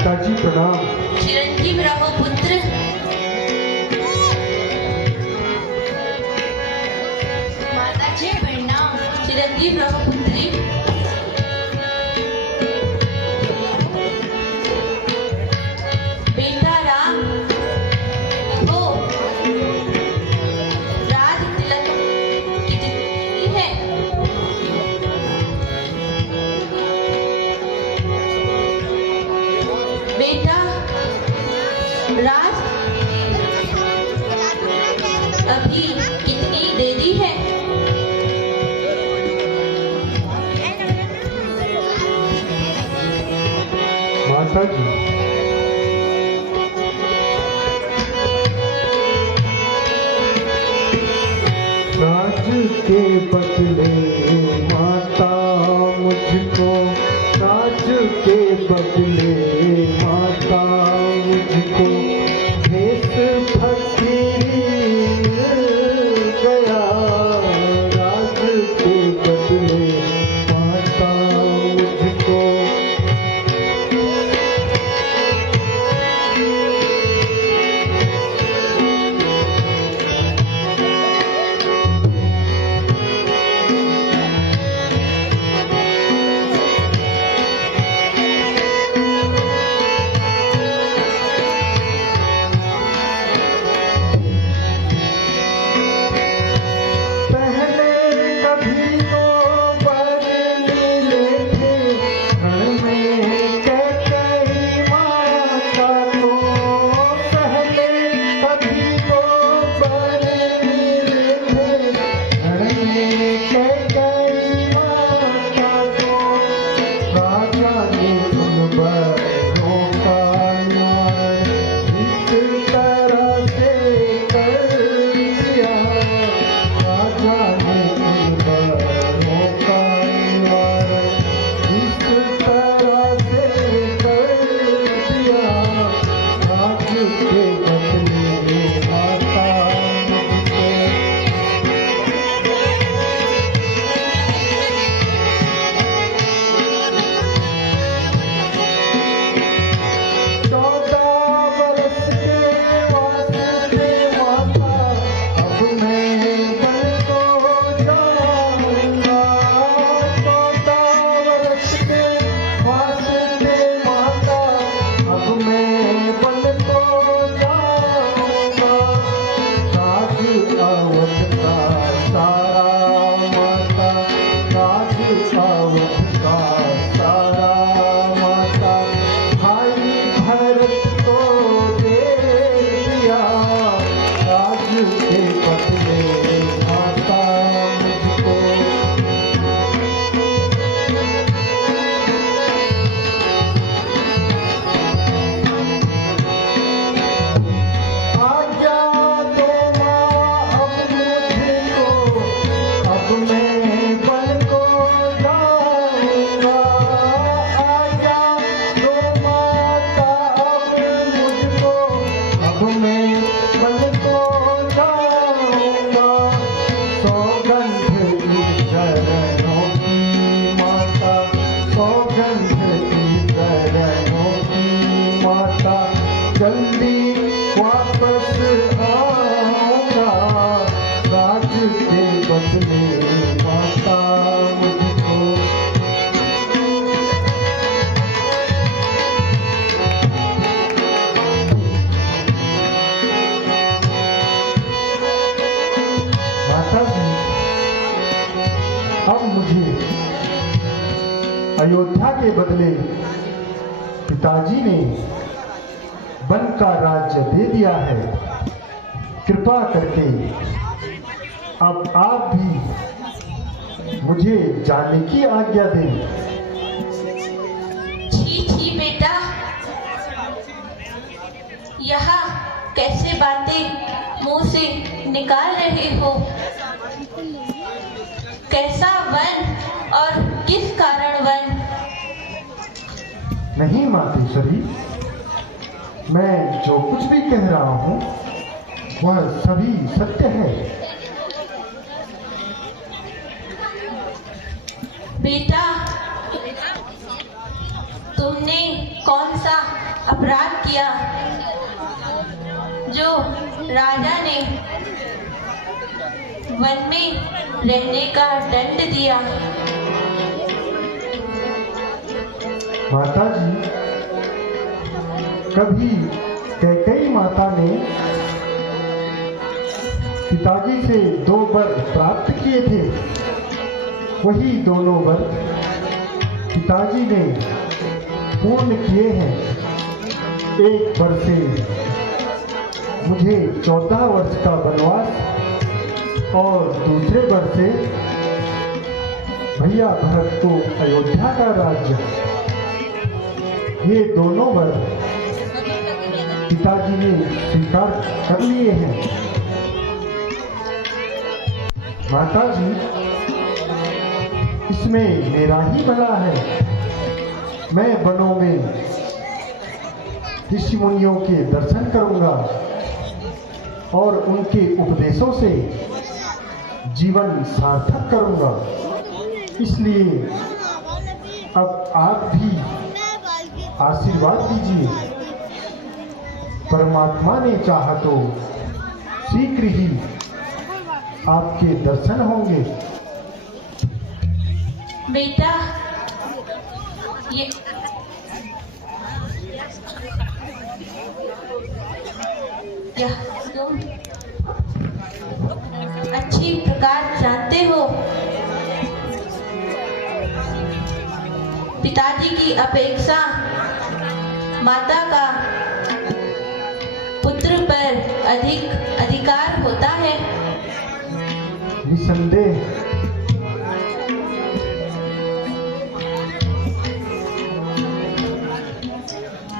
माताजी प्रणाम। चिरंजीव रहो पुत्र। माताजी प्रणाम। चिरंजीव रहो पुत्री। बेटा राम हो, राज तिलक कितनी है? बेटा राज अभी कितनी देरी है? माताजी राज के बदले माता मुझको, राज के बदले माता मुझको भेष फकीरी मिल गया। राज के बदले माता मुझको जल्दी वापस आऊंगा। राज के बदले माता मुझको माता जी, अब मुझे अयोध्या के बदले पिताजी ने वन का राज्य दे दिया है। कृपा करके अब आप भी मुझे जाने की आज्ञा दें। छी छी बेटा, यह कैसे बातें मुंह से निकाल रहे हो? कैसा वन और किस कारण वन? नहीं मातेश्वरी, मैं जो कुछ भी कह रहा हूँ वह सभी सत्य है। बेटा, तुमने कौन सा अपराध किया जो राजा ने वन में रहने का दंड दिया। माता जी, कभी कैकेयी माता ने पिताजी से 2 वर प्राप्त किए थे। वही दोनों वर पिताजी ने पूर्ण किए हैं। एक वर से मुझे 14 वर्ष का वनवास और दूसरे वर से भैया भरत को अयोध्या का राज्य। ये दोनों वर पिताजी ने स्वीकार कर लिए हैं। माता जी, इसमें मेरा ही भला है। मैं वनों में ऋषि मुनियों के दर्शन करूंगा और उनके उपदेशों से जीवन सार्थक करूंगा। इसलिए अब आप भी आशीर्वाद दीजिए। परमात्मा ने चाहा तो शीघ्र ही आपके दर्शन होंगे। बेटा, ये क्या तुम अच्छी प्रकार जानते हो पिताजी की अपेक्षा माता का पुत्र पर अधिक अधिकार होता है। निसंदेह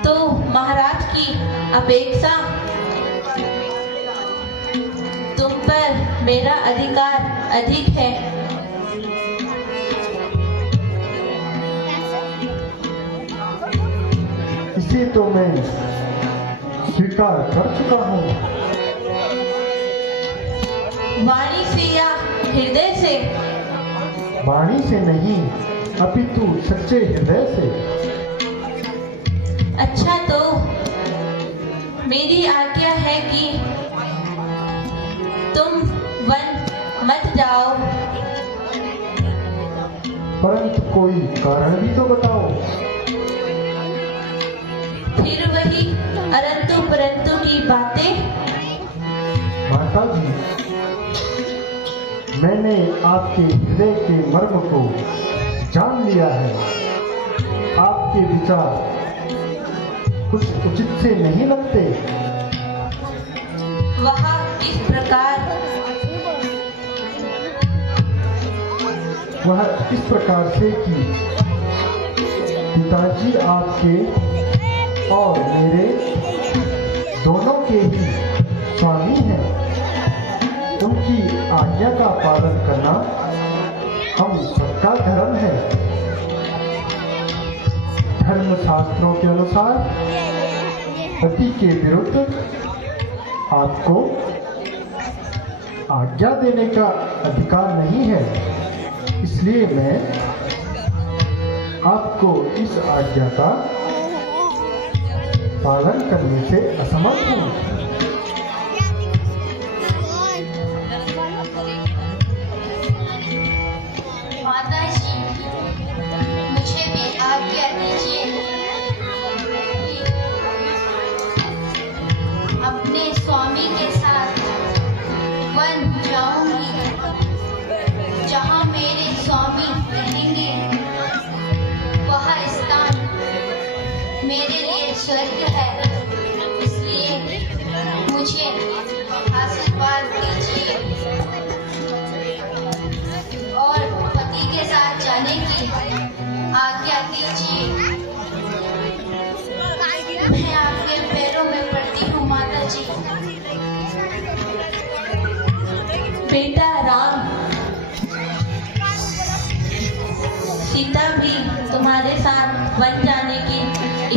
तो महाराज की अपेक्षा तुम पर मेरा अधिकार अधिक है। इसे तो मैं स्वीकार कर चुका हूँ। वाणी से या हृदय से? वाणी से नहीं, अपितु सच्चे हृदय से। अच्छा, तो मेरी आज्ञा है कि तुम वन मत जाओ। परंतु कोई कारण भी तो बताओ। फिर वही अरंतु परंतु की बातें। माता जी, मैंने आपके हृदय के मर्म को जान लिया है। आपके विचार कुछ उचित से नहीं लगते। वह इस प्रकार से कि पिताजी आपके और मेरे दोनों के ही स्वामी हैं। उनकी आज्ञा का पालन करना हम सबका धर्म है। धर्म शास्त्रों के अनुसार पति के विरुद्ध आपको आज्ञा देने का अधिकार नहीं है। इसलिए मैं आपको इस आज्ञा का पालन करने से असमर्थ हूँ। माता जी, मुझे भी आज्ञा दीजिए कि अपने स्वामी के साथ वन जाऊंगी। जहाँ मेरे स्वामी रहेंगे वह स्थान मेरे लिए स्वर्ग है। इसलिए मुझे आशीर्वाद दीजिए और पति के साथ जाने की आज्ञा कीजिए। मैं आपके पैरों में पड़ती हूँ माता जी। बेटा राम, सीता भी तुम्हारे साथ वन जाने की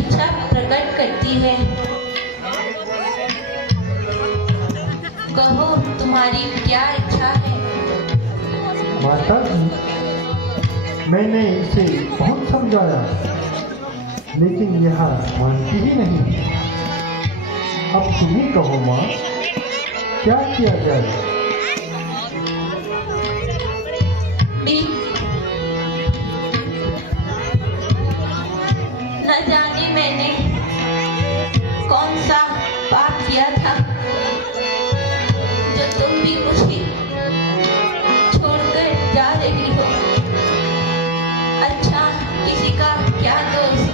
इच्छा प्रकट करती है। कहो, तुम्हारी क्या इच्छा है? माता जी, मैंने इसे बहुत समझाया, लेकिन यह मानती ही नहीं। अब तुम ही कहो माँ, क्या किया जाए? न जाने मैंने कौन सा पाप किया था जो तुम भी मुझे छोड़कर जा रही हो। अच्छा, किसी का क्या दोष?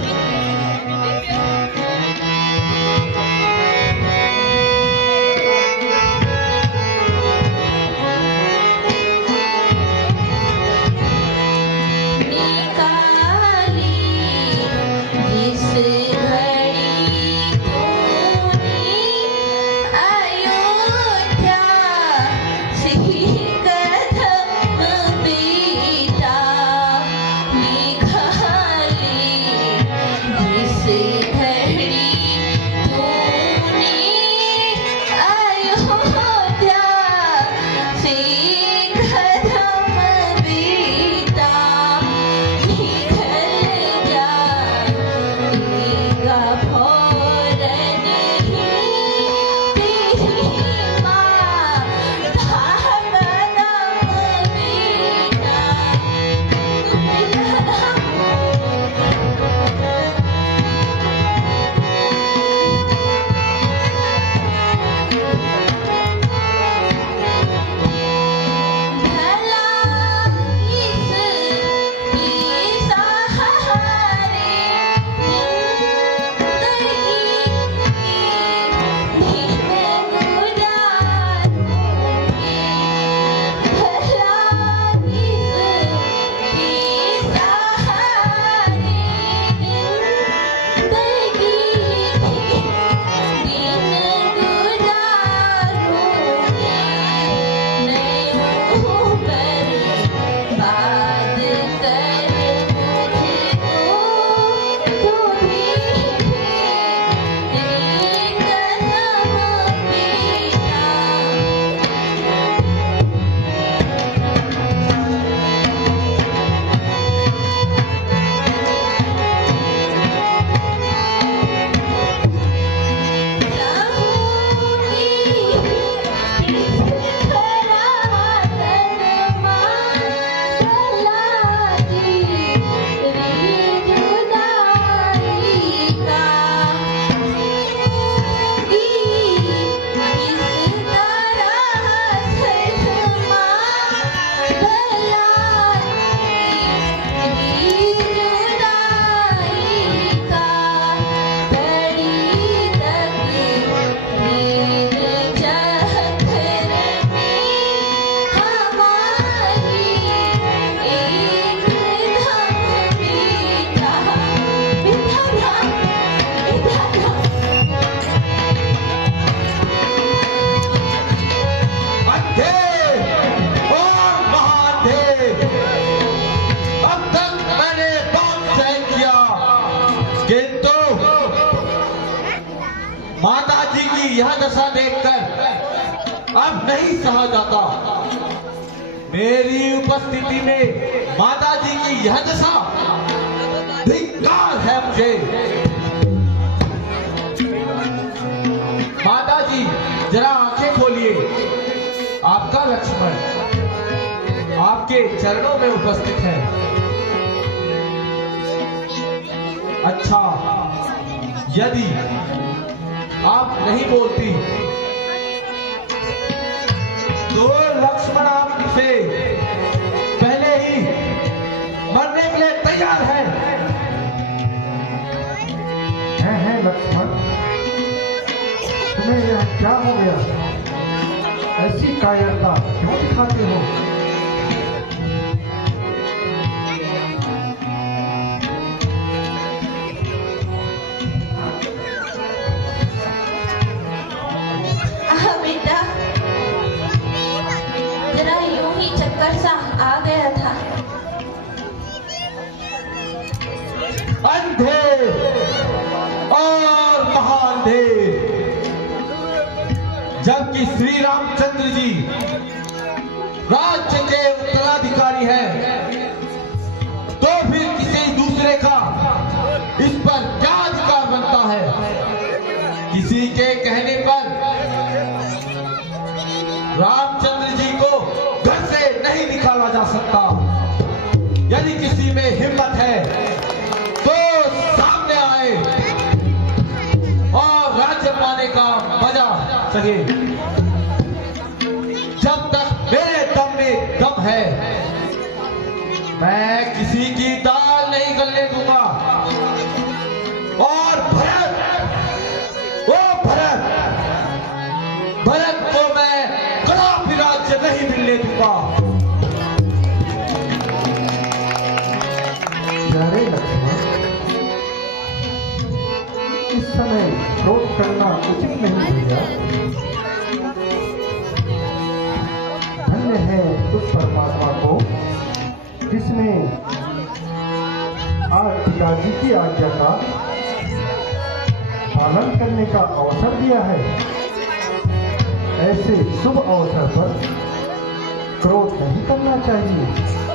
यह दशा देखकर अब नहीं सहा जाता। मेरी उपस्थिति में माता जी की यह दशा, धिक्कार है मुझे। माता जी जरा आंखें खोलिए, आपका लक्ष्मण आपके चरणों में उपस्थित है। अच्छा, यदि आप नहीं बोलती तो लक्ष्मण आपसे पहले ही मरने के लिए तैयार है लक्ष्मण, तुम्हें यह क्या हो गया? ऐसी कायरता क्यों दिखाते हो? चक्कर सा आ गया था। अंधे और महाअंधे, जबकि श्री रामचंद्र जी राज्य के उत्तराधिकारी हैं, तो फिर किसी दूसरे का इस पर क्या अधिकार बनता है? किसी के कहने जा सकता। यदि किसी में हिम्मत है तो सामने आए और राज्य पाने का मजा सके। जब तक मेरे दम में दम है, मैं किसी की दाल नहीं गलने दूंगा। और भरत को मैं कदापि राज्य नहीं मिलने दूंगा। प्यारे लक्ष्मण, इस समय क्रोध करना उचित नहीं भैया। धन्य है उस परमात्मा को जिसने आज पिताजी की आज्ञा का पालन करने का अवसर दिया है। ऐसे शुभ अवसर पर क्रोध नहीं करना चाहिए।